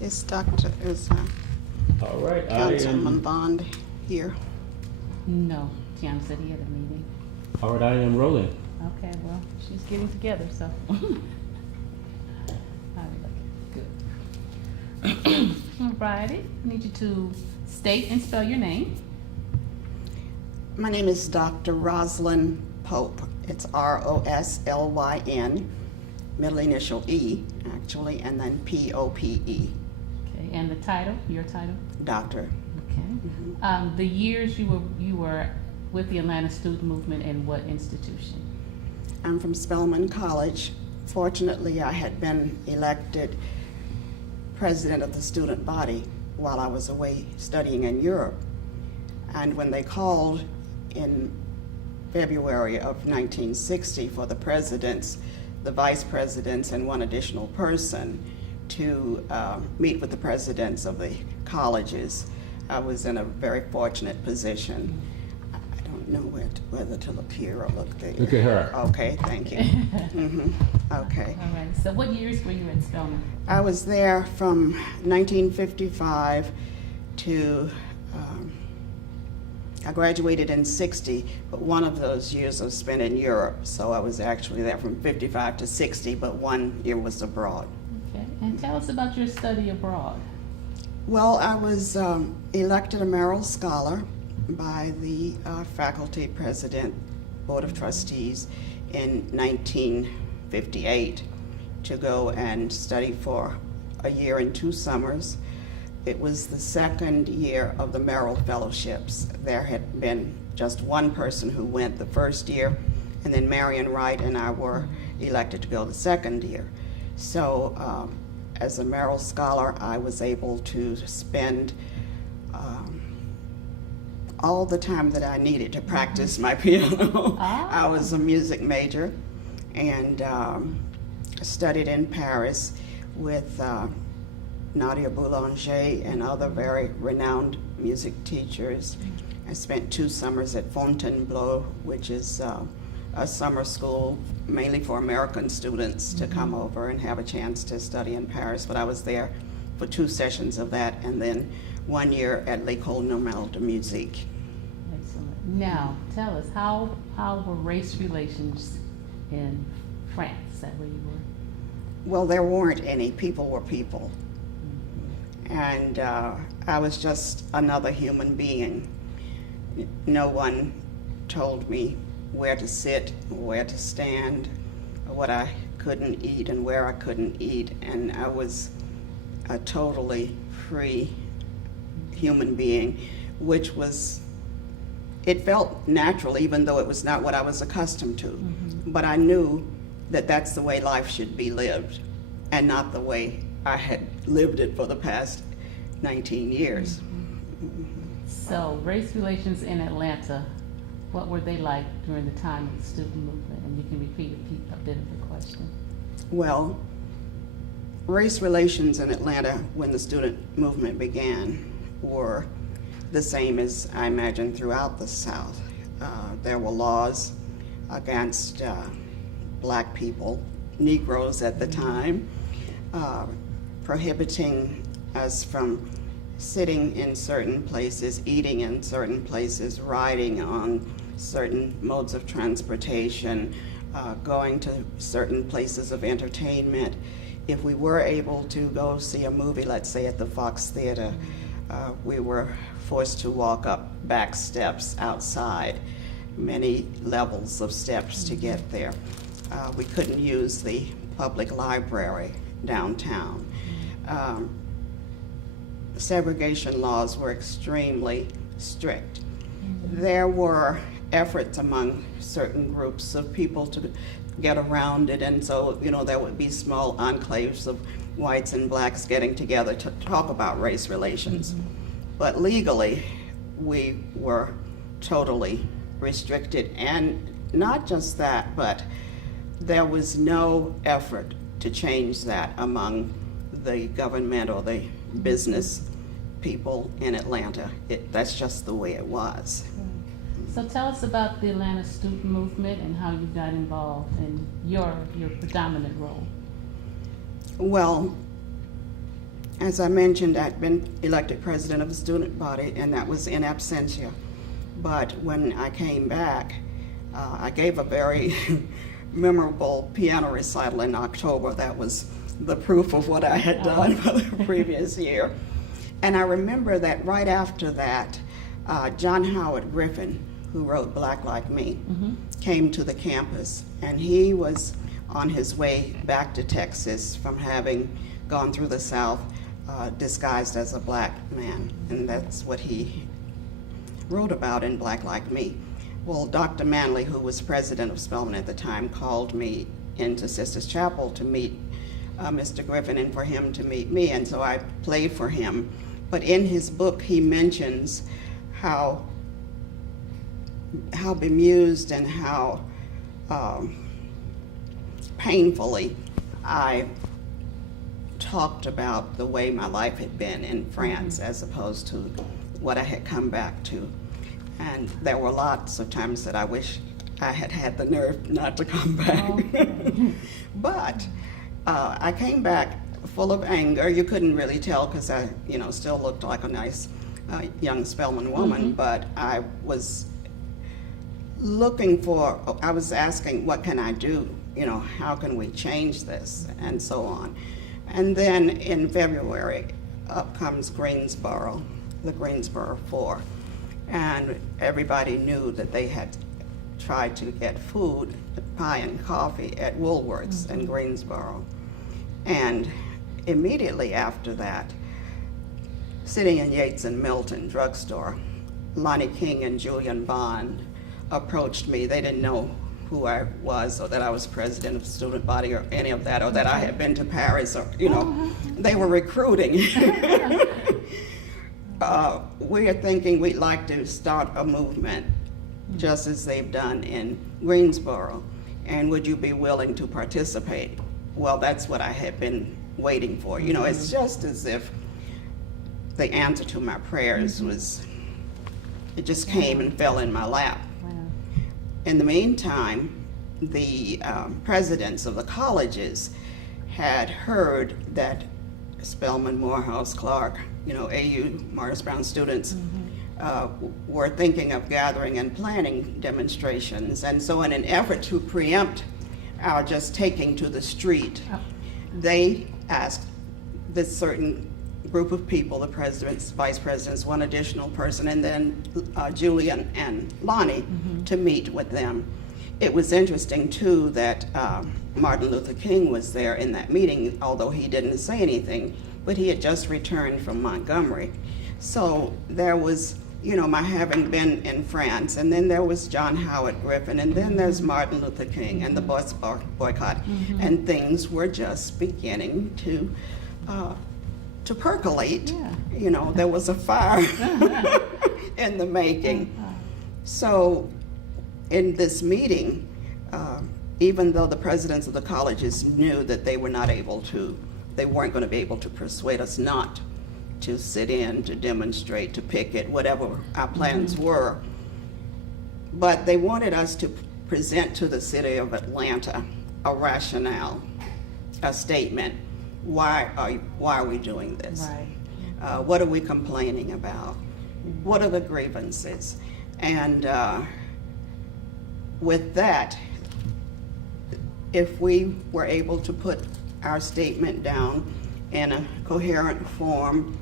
Is All right, Councilman Bond here? No, Tiana said he had a meeting. all right, I am rolling. Okay, well, she's getting together, so. Good. All righty, I need you to state and spell your name. My name is Dr. Roslyn Pope. It's Roslyn, middle initial E, actually, and then Pope, Okay, and the title, your title? doctor. Okay. The years you were with the Atlanta Student Movement and what institution? I'm from Spelman College. Fortunately, I had been elected president of the student body while I was away studying in Europe. And when they called in February of 1960 for the presidents, the vice presidents, and one additional person to meet with the presidents of the colleges, I was in a very fortunate position. I don't know whether to look here or look there. Look at her. Okay, thank you. Okay. All right, so what years were you at Spelman? I was there from 1955 to, I graduated in 60, but one of those years was spent in Europe. So I was actually there from 55 to 60, but 1 year was abroad. Okay, and tell us about your study abroad. Well, I was elected a Merrill Scholar by the faculty president, Board of Trustees in 1958 to go and study for a year and 2 summers. It was the second year of the Merrill Fellowships. There had been just one person who went the first year, and then Marion Wright and I were elected to go the second year. So as a Merrill Scholar, I was able to spend all the time that I needed to practice my piano. I was a music major and studied in Paris with Nadia Boulanger and other very renowned music teachers. I spent 2 summers at Fontainebleau, which is a summer school mainly for American students to come over and have a chance to study in Paris. But I was there for 2 sessions of that, and then 1 year at l'École Normale de Musique. Excellent. Now, tell us, how were race relations in France? Is that where you were? Well, there weren't any. People were people. And I was just another human being. No one told me where to sit, where to stand, what I couldn't eat and where I couldn't eat. And I was a totally free human being, which was, it felt natural even though it was not what I was accustomed to. But I knew that that's the way life should be lived and not the way I had lived it for the past 19 years. So, race relations in Atlanta, what were they like during the time of the student movement? And you can repeat a bit of the question. Well, race relations in Atlanta when the student movement began were the same as I imagine throughout the South. There were laws against black people, Negroes at the time, prohibiting us from sitting in certain places, eating in certain places, riding on certain modes of transportation, going to certain places of entertainment. If we were able to go see a movie, let's say at the Fox Theater, we were forced to walk up back steps outside, many levels of steps to get there. We couldn't use the public library downtown. Segregation laws were extremely strict. There were efforts among certain groups of people to get around it, and so, you know, there would be small enclaves of whites and blacks getting together to talk about race relations. But legally, we were totally restricted, and not just that, but there was no effort to change that among the government or the business people in Atlanta. That's just the way it was. So tell us about the Atlanta student movement and how you got involved and your predominant role. Well, As I mentioned, I'd been elected president of the student body, and that was in absentia. But when I came back, I gave a very memorable piano recital in October. That was the proof of what I had done for the previous year. And I remember that right after that, John Howard Griffin, who wrote Black Like Me, came to the campus, and he was on his way back to Texas from having gone through the South disguised as a black man, and that's what he wrote about in Black Like Me. Well, Dr. Manley, who was president of Spelman at the time, called me into Sisters Chapel to meet Mr. Griffin and for him to meet me, and so I played for him. But in his book, he mentions how bemused and how painfully I talked about the way my life had been in France as opposed to what I had come back to. And there were lots of times that I wish I had had the nerve not to come back. Okay. But I came back full of anger. You couldn't really tell because I, still looked like a nice young Spelman woman, but I was I was asking, what can I do? How can we change this? And so on. And then in February, up comes Greensboro, the Greensboro Four. And everybody knew that they had tried to get food, pie and coffee at Woolworth's in Greensboro. And immediately after that, sitting in Yates and Milton drugstore, Lonnie King and Julian Bond approached me. They didn't know who I was or that I was president of the student body or any of that, or that I had been to Paris, or, they were recruiting. We are thinking we'd like to start a movement just as they've done in Greensboro, and would you be willing to participate? Well, that's what I had been waiting for. It's just as if the answer to my prayers it just came and fell in my lap. In the meantime, the presidents of the colleges had heard that Spelman, Morehouse, Clark, AU, Morris Brown students were thinking of gathering and planning demonstrations. And so in an effort to preempt our just taking to the street, they asked this certain group of people, the presidents, vice presidents, one additional person, and then Julian and Lonnie to meet with them. It was interesting too that Martin Luther King was there in that meeting, although he didn't say anything, but he had just returned from Montgomery. So there was, my having been in France, and then there was John Howard Griffin, and then there's Martin Luther King and the bus boycott, and things were just beginning to percolate. There was a fire in the making. So in this meeting, even though the presidents of the colleges knew that they weren't going to be able to persuade us not to sit in, to demonstrate, to picket, whatever our plans were, but they wanted us to present to the city of Atlanta a rationale, a statement. Why are we doing this? Right. What are we complaining about? What are the grievances? And with that, if we were able to put our statement down in a coherent form,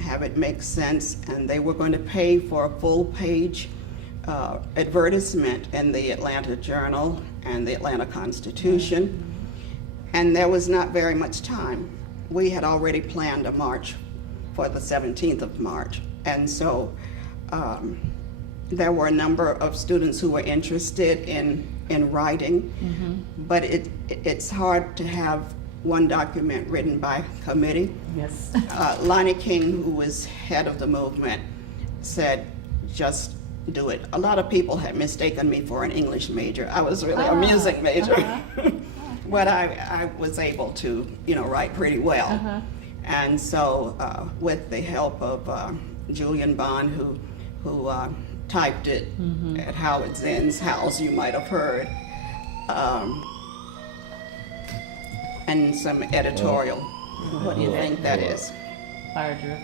have it make sense, and they were going to pay for a full-page advertisement in the Atlanta Journal and the Atlanta Constitution. And there was not very much time. We had already planned a march for the 17th of March. And so there were a number of students who were interested in writing, but it's hard to have one document written by committee. Yes. Lonnie King, who was head of the movement, said, just do it. A lot of people had mistaken me for an English major. I was really a music major. But I was able to, write pretty well. And so with the help of Julian Bond, who typed it at Howard Zinn's house, you might have heard, and some editorial What do you think that is? Fire drill.